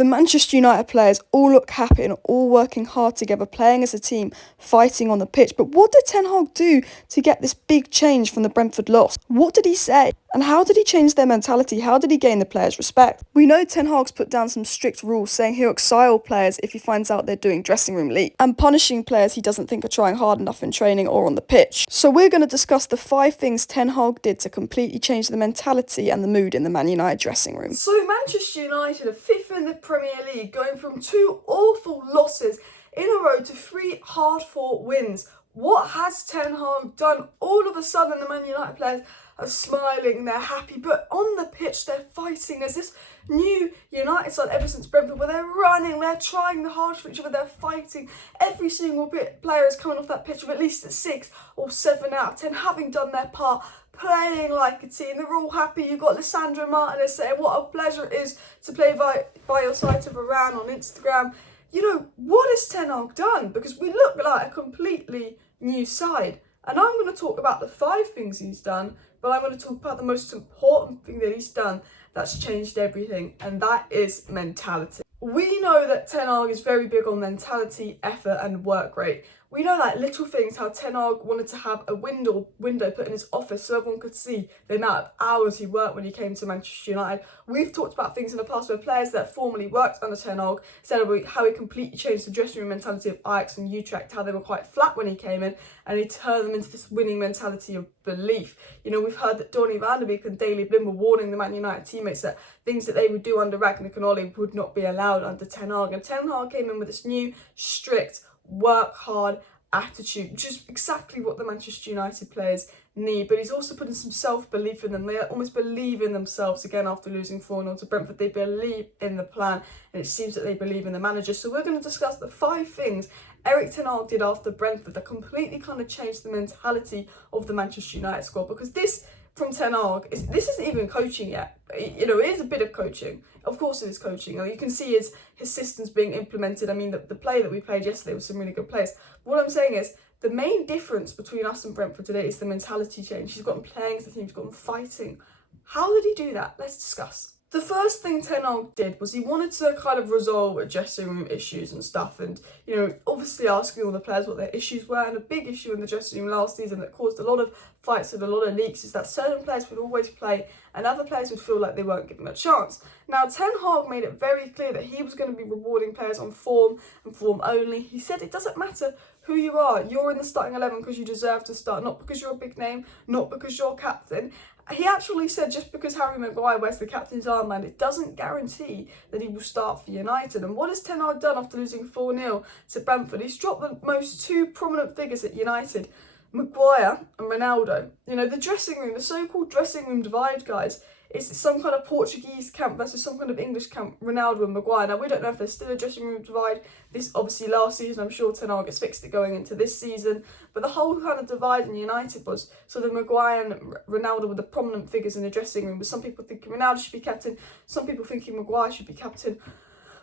The Manchester United players all look happy and all working hard together, playing as a team, fighting on the pitch. But what did Ten Hag do to get this big change from the Brentford loss? What did he say? And how did he change their mentality? How did he gain the players' respect? We know Ten Hag's put down some strict rules, saying he'll exile players if he finds out they're doing dressing room leak, and punishing players he doesn't think are trying hard enough in training or on the pitch. So we're going to discuss the 5 things Ten Hag did to completely change the mentality and the mood in the Man United dressing room. So Manchester United are 5th in the Premier League, going from 2 awful losses in a row to 3 hard-fought wins. What has Ten Hag done? All of a sudden the Man United players are smiling, they're happy, but on the pitch they're fighting. There's this new United side ever since Brentford where they're running, they're trying the hard for each other, they're fighting. Every single player is coming off that pitch with at least a 6 or 7 out of 10, having done their part, playing like a team. They're all happy. You've got Lissandro Martinez saying what a pleasure it is to play by your side to Varane on Instagram. You know, what has Ten Hag done? Because we look like a completely new side. And I'm going to talk about the 5 things he's done, but I'm going to talk about the most important thing that he's done that's changed everything, and that is mentality. We know that Ten Hag is very big on mentality, effort and work rate. We know that little things, how Ten Hag wanted to have a window put in his office so everyone could see the amount of hours he worked when he came to Manchester United. We've talked about things in the past where players that formerly worked under Ten Hag said about how he completely changed the dressing room mentality of Ajax and Utrecht, how they were quite flat when he came in, and he turned them into this winning mentality of belief. You know, we've heard that Donny van de Beek and Daley Blind were warning the Man United teammates that things that they would do under Ragnar and Ole would not be allowed under Ten Hag. And Ten Hag came in with this new, strict, work hard attitude, which is exactly what the Manchester United players need. But he's also putting some self-belief in them. They almost believe in themselves again after losing 4-0 to Brentford. They believe in the plan, and it seems that they believe in the manager. So we're going to discuss the 5 things Erik Ten Hag did after Brentford that completely kind of changed the mentality of the Manchester United squad. Because this from Ten Hag, this isn't even coaching yet. You know, it is a bit of coaching. Of course it is coaching. You can see his systems being implemented. I mean, the play that we played yesterday was some really good players. What I'm saying is, the main difference between us and Brentford today is the mentality change. He's got them playing as a team, he's got them fighting. How did he do that? Let's discuss. The first thing Ten Hag did was he wanted to kind of resolve dressing room issues and stuff, and you know, obviously asking all the players what their issues were. And a big issue in the dressing room last season that caused a lot of fights and a lot of leaks is that certain players would always play and other players would feel like they weren't given a chance. Now Ten Hag made it very clear that he was going to be rewarding players on form and form only. He said it doesn't matter who you are, you're in the starting 11 because you deserve to start, not because you're a big name, not because you're captain. He actually said just because Harry Maguire wears the captain's armband, it doesn't guarantee that he will start for United. And what has Ten Hag done after losing 4-0 to Brentford? He's dropped the most 2 prominent figures at United, Maguire and Ronaldo. You know, the dressing room, the so-called dressing room divide, guys, is some kind of Portuguese camp versus some kind of English camp, Ronaldo and Maguire. Now, we don't know if there's still a dressing room divide. This, obviously, last season, I'm sure Ten Hag has fixed it going into this season. But the whole kind of divide in United was sort of Maguire and Ronaldo were the prominent figures in the dressing room. With some people thinking Ronaldo should be captain, some people thinking Maguire should be captain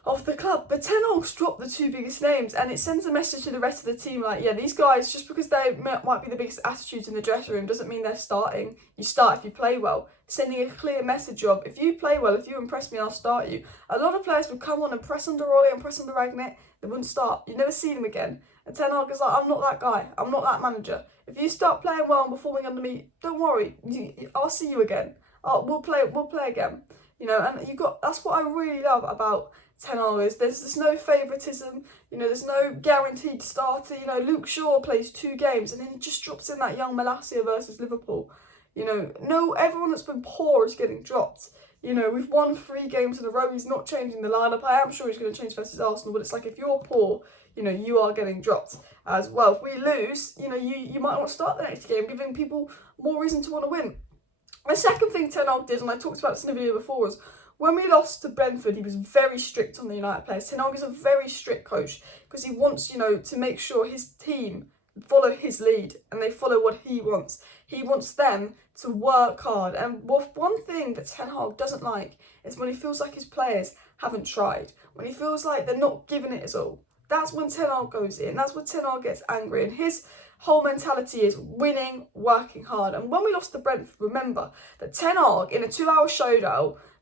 of the club. But Ten Hag's dropped the 2 biggest names, and it sends a message to the rest of the team like, yeah, these guys, just because they might be the biggest attitudes in the dressing room doesn't mean they're starting. You start if you play well. Sending a clear message of, if you play well, if you impress me, I'll start you. A lot of players would come on and press under Ole and press under Ragnar. They wouldn't start. You'd never see them again. And Ten Hag is like, I'm not that guy. I'm not that manager. If you start playing well and performing under me, don't worry. I'll see you again. We'll play again. You know, and that's what I really love about Ten Hag is there's no favouritism. You know, there's no guaranteed starter. You know, Luke Shaw plays 2 games and then he just drops in that young Malacia versus Liverpool. You know, everyone that's been poor is getting dropped. You know, we've won 3 games in a row. He's not changing the lineup. I am sure he's going to change versus Arsenal, but it's like if you're poor, you know, you are getting dropped as well. If we lose, you know, you might want to start the next game, giving people more reason to want to win. The second thing Ten Hag did, and I talked about this in the video before, was when we lost to Brentford, he was very strict on the United players. Ten Hag is a very strict coach because he wants, you know, to make sure his team follow his lead and they follow what he wants. He wants them to work hard. And one thing that Ten Hag doesn't like is when he feels like his players haven't tried, when he feels like they're not giving it his all. That's when Ten Hag goes in. That's when Ten Hag gets angry. And his whole mentality is winning, working hard. And when we lost to Brentford, remember that Ten Hag, in a 2-hour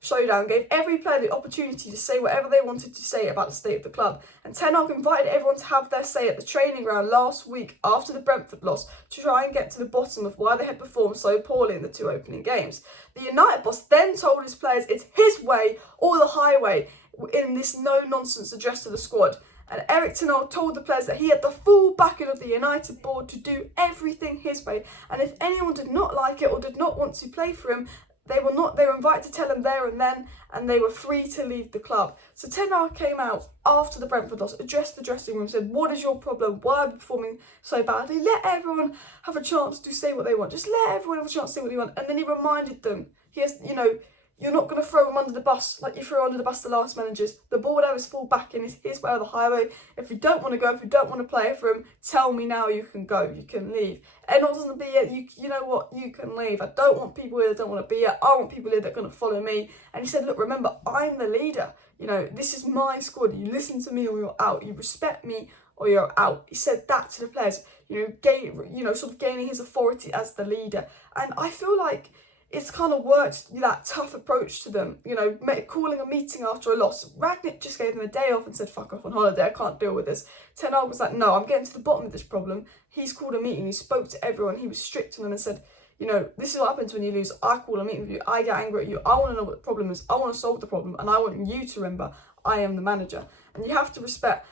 showdown, gave every player the opportunity to say whatever they wanted to say about the state of the club. And Ten Hag invited everyone to have their say at the training ground last week after the Brentford loss to try and get to the bottom of why they had performed so poorly in the 2 opening games. The United boss then told his players it's his way or the highway in this no-nonsense address to the squad. And Erik Ten Hag told the players that he had the full backing of the United board to do everything his way. And if anyone did not like it or did not want to play for him, they were invited to tell him there and then, and they were free to leave the club. So Ten Hag came out after the Brentford loss, addressed the dressing room, said, what is your problem? Why are we performing so badly? Let everyone have a chance to say what they want. Just let everyone have a chance to say what they want. And then he reminded them, you're not going to throw him under the bus like you threw under the bus the last managers. The board has full backing. It's his way or the highway. If you don't want to go, if you don't want to play for him, tell me now. You can go. You can leave. And it doesn't be it. You know what? You can leave. I don't want people here that don't want to be here. I want people here that are going to follow me. And he said, look, remember, I'm the leader. This is my squad. You listen to me or you're out. You respect me or you're out. He said that to the players. Sort of gaining his authority as the leader. And I feel like it's kind of worked that tough approach to them, calling a meeting after a loss. Rangnick just gave them a day off and said, fuck off on holiday, I can't deal with this. Ten Hag was like, no, I'm getting to the bottom of this problem. He's called a meeting, he spoke to everyone, he was strict on them and said, this is what happens when you lose. I call a meeting with you, I get angry at you, I want to know what the problem is, I want to solve the problem, and I want you to remember, I am the manager. And you have to respect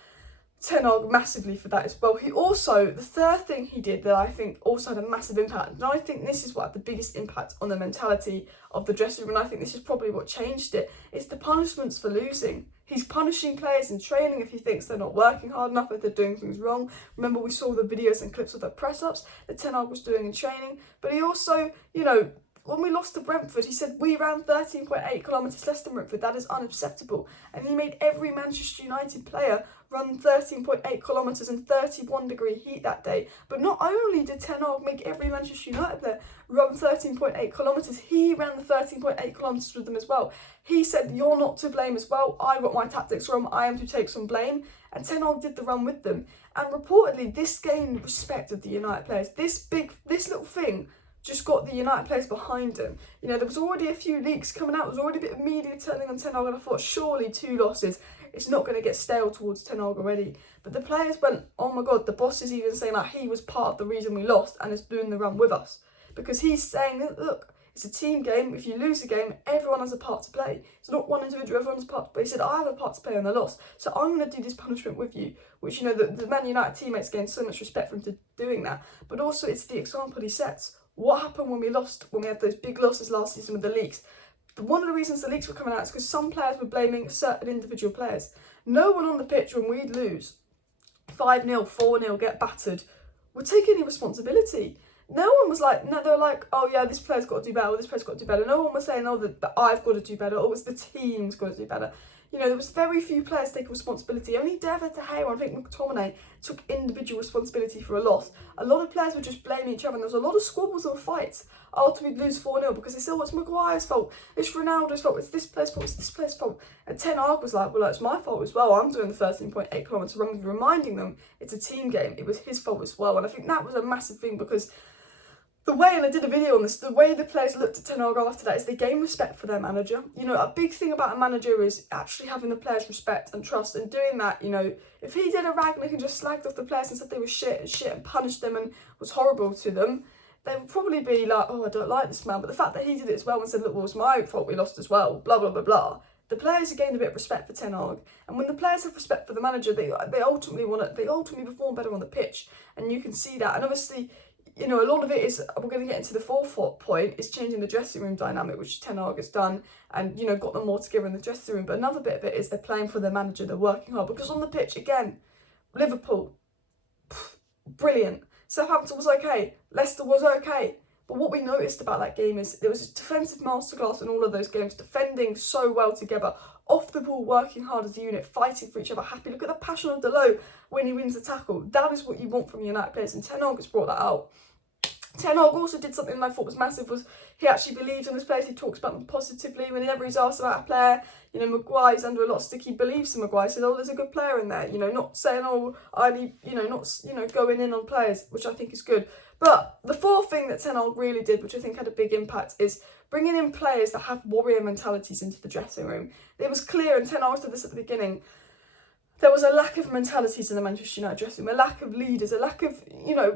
Ten Hag massively for that as well. The third thing he did that I think also had a massive impact, and I think this is what had the biggest impact on the mentality of the dressing room, and I think this is probably what changed it, is the punishments for losing. He's punishing players in training if he thinks they're not working hard enough, if they're doing things wrong. Remember, we saw the videos and clips of the press-ups that Ten Hag was doing in training, but he also, when we lost to Brentford, he said, we ran 13.8 kilometres less than Brentford. That is unacceptable. And he made every Manchester United player run 13.8 kilometres in 31-degree heat that day. But not only did Ten Hag make every Manchester United player run 13.8 kilometres, he ran the 13.8 kilometres with them as well. He said, you're not to blame as well. I got my tactics wrong. I am to take some blame. And Ten Hag did the run with them. And reportedly, this gained respect of the United players. This little thing just got the United players behind him. There was already a few leaks coming out. There was already a bit of media turning on Ten Hag, and I thought, surely 2 losses, it's not going to get stale towards Ten Hag already. But the players went, oh my God, the boss is even saying like he was part of the reason we lost and is doing the run with us. Because he's saying, look, it's a team game. If you lose a game, everyone has a part to play. It's not one individual, everyone's part to play. He said, I have a part to play in the loss, so I'm going to do this punishment with you, which, the Man United teammates gained so much respect for him to doing that. But also, it's the example he sets. What happened when we had those big losses last season with the leaks? One of the reasons the leaks were coming out is because some players were blaming certain individual players. No one on the pitch, when we'd lose 5-0, 4-0, get battered, would take any responsibility. No one was like, no, they were like, oh yeah, this player's got to do better, or this player's got to do better. No one was saying, oh, that I've got to do better, or it's the team's got to do better. There was very few players taking responsibility. Only David De Gea and I think McTominay took individual responsibility for a loss. A lot of players were just blaming each other, and there was a lot of squabbles and fights after we'd lose 4-0 because they said, it's Maguire's fault, it's Ronaldo's fault, it's this player's fault, it's this player's fault. And Ten Hag was like, well, it's my fault as well. I'm doing the 13.8 kilometre run, reminding them it's a team game. It was his fault as well. And I think that was a massive thing because the way, and I did a video on this, the way the players looked at Ten Hag after that is they gain respect for their manager. A big thing about a manager is actually having the players respect and trust, and doing that, if he did a Ragnick and just slagged off the players and said they were shit and punished them and was horrible to them, they would probably be like, oh, I don't like this man. But the fact that he did it as well and said, look, well, it's my fault we lost as well, blah, blah, blah, blah. The players have gained a bit of respect for Ten Hag. And when the players have respect for the manager, they ultimately perform better on the pitch. And you can see that. And obviously, a lot of it is, we're going to get into the fourth point, is changing the dressing room dynamic, which Ten Hag has done and, got them all together in the dressing room. But another bit of it is they're playing for their manager, they're working hard. Because on the pitch, again, Liverpool, brilliant. Southampton was okay, Leicester was okay. But what we noticed about that game is there was a defensive masterclass in all of those games, defending so well together, off the ball, working hard as a unit, fighting for each other, happy. Look at the passion of Delo when he wins the tackle. That is what you want from United players, and Ten Hag has brought that out. Ten Hag also did something that I thought was massive, was he actually believes in his players. He talks about them positively. Whenever he's asked about a player, Maguire's under a lot of stick, he believes in Maguire. He says, oh, there's a good player in there. Not saying, oh, I need, going in on players, which I think is good. But the fourth thing that Ten Hag really did, which I think had a big impact, is bringing in players that have warrior mentalities into the dressing room. It was clear, and Ten Hag said this at the beginning, there was a lack of mentalities in the Manchester United dressing room, a lack of leaders, a lack of,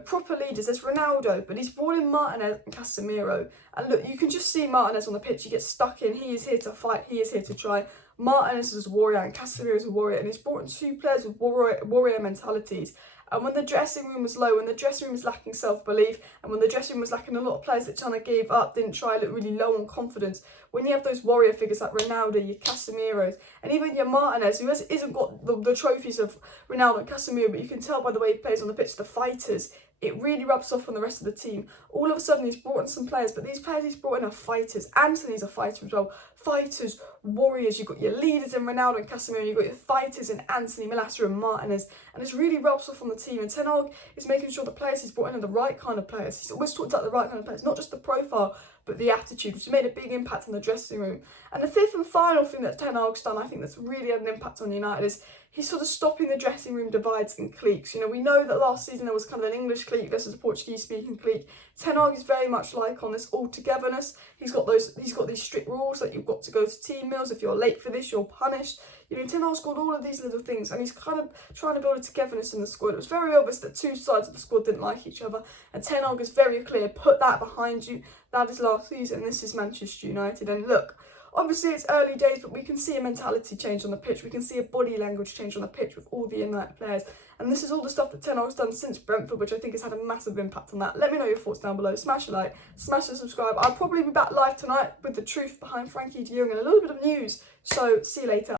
proper leaders. There's Ronaldo, but he's brought in Martinez and Casemiro. And look, you can just see Martinez on the pitch. He gets stuck in. He is here to fight. He is here to try. Martinez is a warrior and Casemiro is a warrior. And he's brought in two players with warrior mentalities. And when the dressing room was low, when the dressing room was lacking self-belief, and when the dressing room was lacking a lot of players that kind of gave up, didn't try, look really low on confidence, when you have those warrior figures like Ronaldo, your Casemiros, and even your Martinez, who isn't got the trophies of Ronaldo and Casemiro, but you can tell by the way he plays on the pitch, the fighters, it really rubs off on the rest of the team. All of a sudden, he's brought in some players, but these players he's brought in are fighters. Anthony's a fighter as well. Fighters, warriors. You've got your leaders in Ronaldo and Casemiro. You've got your fighters in Anthony, Malacia and Martinez. And it's really rubs off on the team. And Ten Hag is making sure the players he's brought in are the right kind of players. He's always talked about the right kind of players, not just the profile, but the attitude, which has made a big impact on the dressing room. And the fifth and final thing that Ten Hag's done, I think that's really had an impact on United, is he's sort of stopping the dressing room divides and cliques. We know that last season there was kind of an English clique versus a Portuguese-speaking clique. Ten Hag is very much like on this all-togetherness. He's got these strict rules that you've got to go to team meals. If you're late for this, you're punished. Ten Hag's got all of these little things, and he's kind of trying to build a togetherness in the squad. It was very obvious that two sides of the squad didn't like each other, and Ten Hag is very clear, put that behind you. That is last season, this is Manchester United. And look, obviously it's early days, but we can see a mentality change on the pitch. We can see a body language change on the pitch with all the United players. And this is all the stuff that Ten Hag's done since Brentford, which I think has had a massive impact on that. Let me know your thoughts down below. Smash a like, smash the subscribe. I'll probably be back live tonight with the truth behind Frankie de Jong and a little bit of news. So see you later.